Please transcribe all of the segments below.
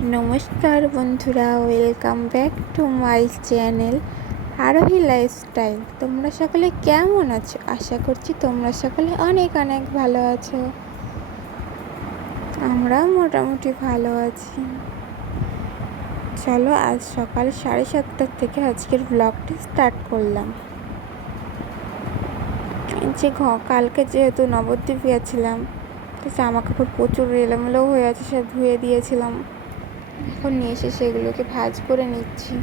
নমস্কার বন্ধুরা, welcome back to my channel আরোহী লাইফস্টাইল। তোমরা সকলে কেমন আছো? আশা করছি তোমরা সকলে অনেক অনেক ভালো আছো। আমরাও মোটামুটি ভালো আছি। চলো, আজ সকাল 7:30 থেকে আজকের ব্লগটি স্টার্ট করলাম। যে কালকে যেহেতু নবদ্বীপ গেছিলাম, তো জামা কাপড় প্রচুর এলোমেলো হয়ে আছে, সব ধুয়ে দিয়েছিলাম। এখন নিয়ে এসে সেগুলোকে ভাঁজ করে নিচ্ছি,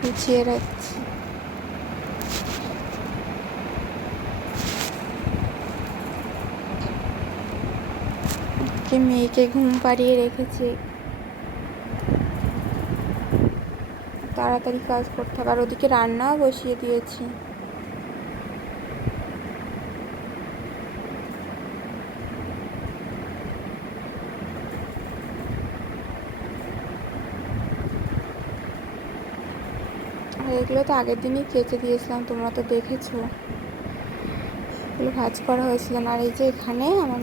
গুছিয়ে রাখছি। মেয়েকে ঘুম পাড়িয়ে রেখেছি, তাড়াতাড়ি কাজ করতে হবে। আর ওদিকে রান্নাও বসিয়ে দিয়েছি। আর এগুলো তো আগের দিনই কেচে দিয়েছিলাম, তোমরা তো দেখেছো। এগুলো ভাঁজ করা হয়েছিল না। আর এই যে এখানে আমার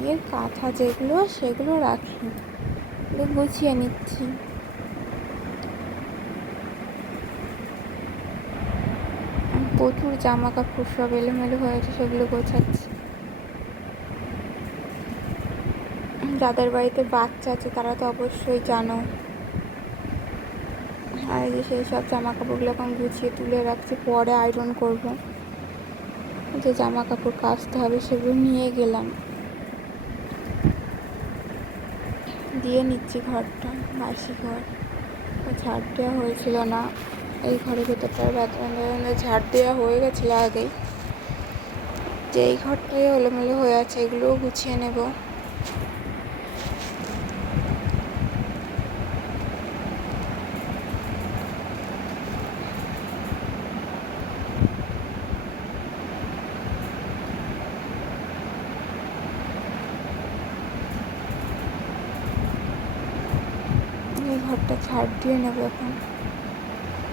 মেয়ের কাঁথা যেগুলো, সেগুলো রাখি, গুছিয়ে নিচ্ছি। প্রচুর জামা কাপড় সব এলোমেলো হয়েছে, সেগুলো গোছাচ্ছি। যাদের বাড়িতে বাচ্চা আছে তারা তো অবশ্যই জানো। আর এই যে সেই সব জামা কাপড়গুলো এখন গুছিয়ে তুলে রাখছি, পরে আয়রন করব। যে জামা কাপড় কাচতে হবে সেগুলো নিয়ে গেলাম, দিয়ে নিচ্ছি ঘরটা। বাসি ঘর ঝাড় দেওয়া হয়েছিল না, এই ঘরের ভেতরটার বাথরুমে ঝাড় দেওয়া হয়ে গেছিলো আগেই। যে এই ঘরটাই এলোমেলো হয়ে আছে, এগুলোও গুছিয়ে নেব। এই ঘরটা ঝাড় দিয়ে নেব এখন।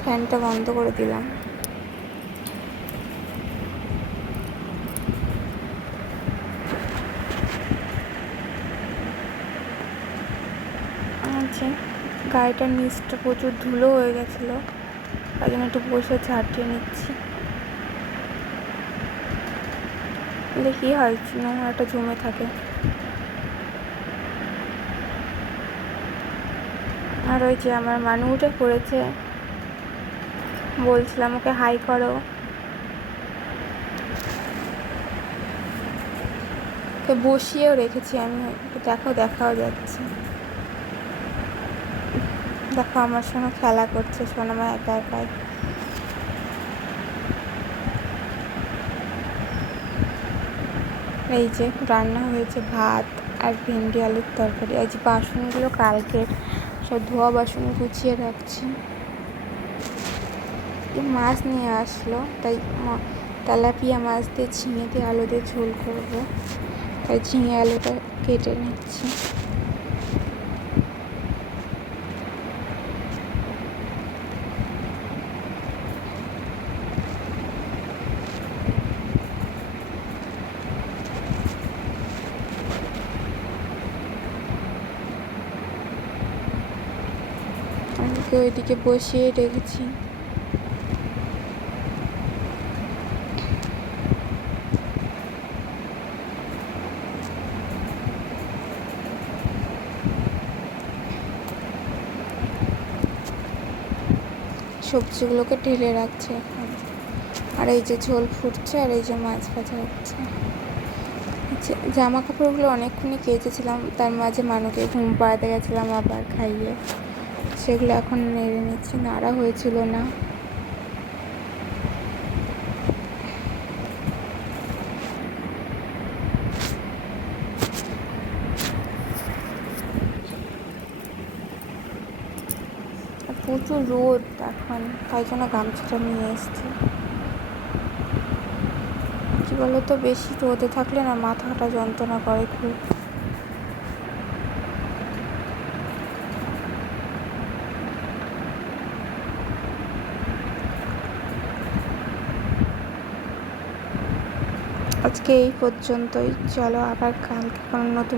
ফ্যানটা বন্ধ করে দিলাম। আচ্ছা, গাড়িটার নিচটা প্রচুর ধুলো হয়ে গেছিলো, তাই জন্য একটু বসে ঝাড় দিয়ে নিচ্ছি। কি হয়, নোংরাটা জমে থাকে। আর ওই যে আমার মানু উঠে পড়েছে, বলছিলাম ওকে হাই করো। ওকে বসিয়েও রেখেছি আমি, দেখাও যাচ্ছে। দেখো আমার সঙ্গে খেলা করছে সোনামা একা একাই। এই যে রান্না হয়েছে ভাত আর ভেন্ডি আলুর তরকারি। এই যে বাসনগুলো কালকের সব ধোয়া বাসন গুছিয়ে রাখছি। মাছ নিয়ে আসলো, তাই তেলাপিয়া মাছ দিয়ে ঝিঙে দিয়ে আলু দিয়ে ঝোল করবো, তাই ঝিঙে আলুটা কেটে নিচ্ছি। আমি ওইদিকে বসিয়ে রেখেছি। সবজিগুলোকে ঢেলে রাখছে এখন। আর এই যে ঝোল ফুটছে, আর এই যে মাছ ভাজা হচ্ছে। জামা কাপড়গুলো অনেকক্ষণই কেচেছিলাম, তার মাঝে মানুকে ঘুম পাড়াতে গেছিলাম আবার খাইয়ে, সেগুলো এখন নেড়ে নিচ্ছি। নাড়া হয়েছিল না। প্রচুর রোদ এখন, তাই জন্য গামছাটা নিয়ে এসেছি। কী বলো তো, বেশি রোদে থাকলে না মাথাটা যন্ত্রণা করে খুব। আজকে এই পর্যন্তই। চলো আবার কালকে কোনো নতুন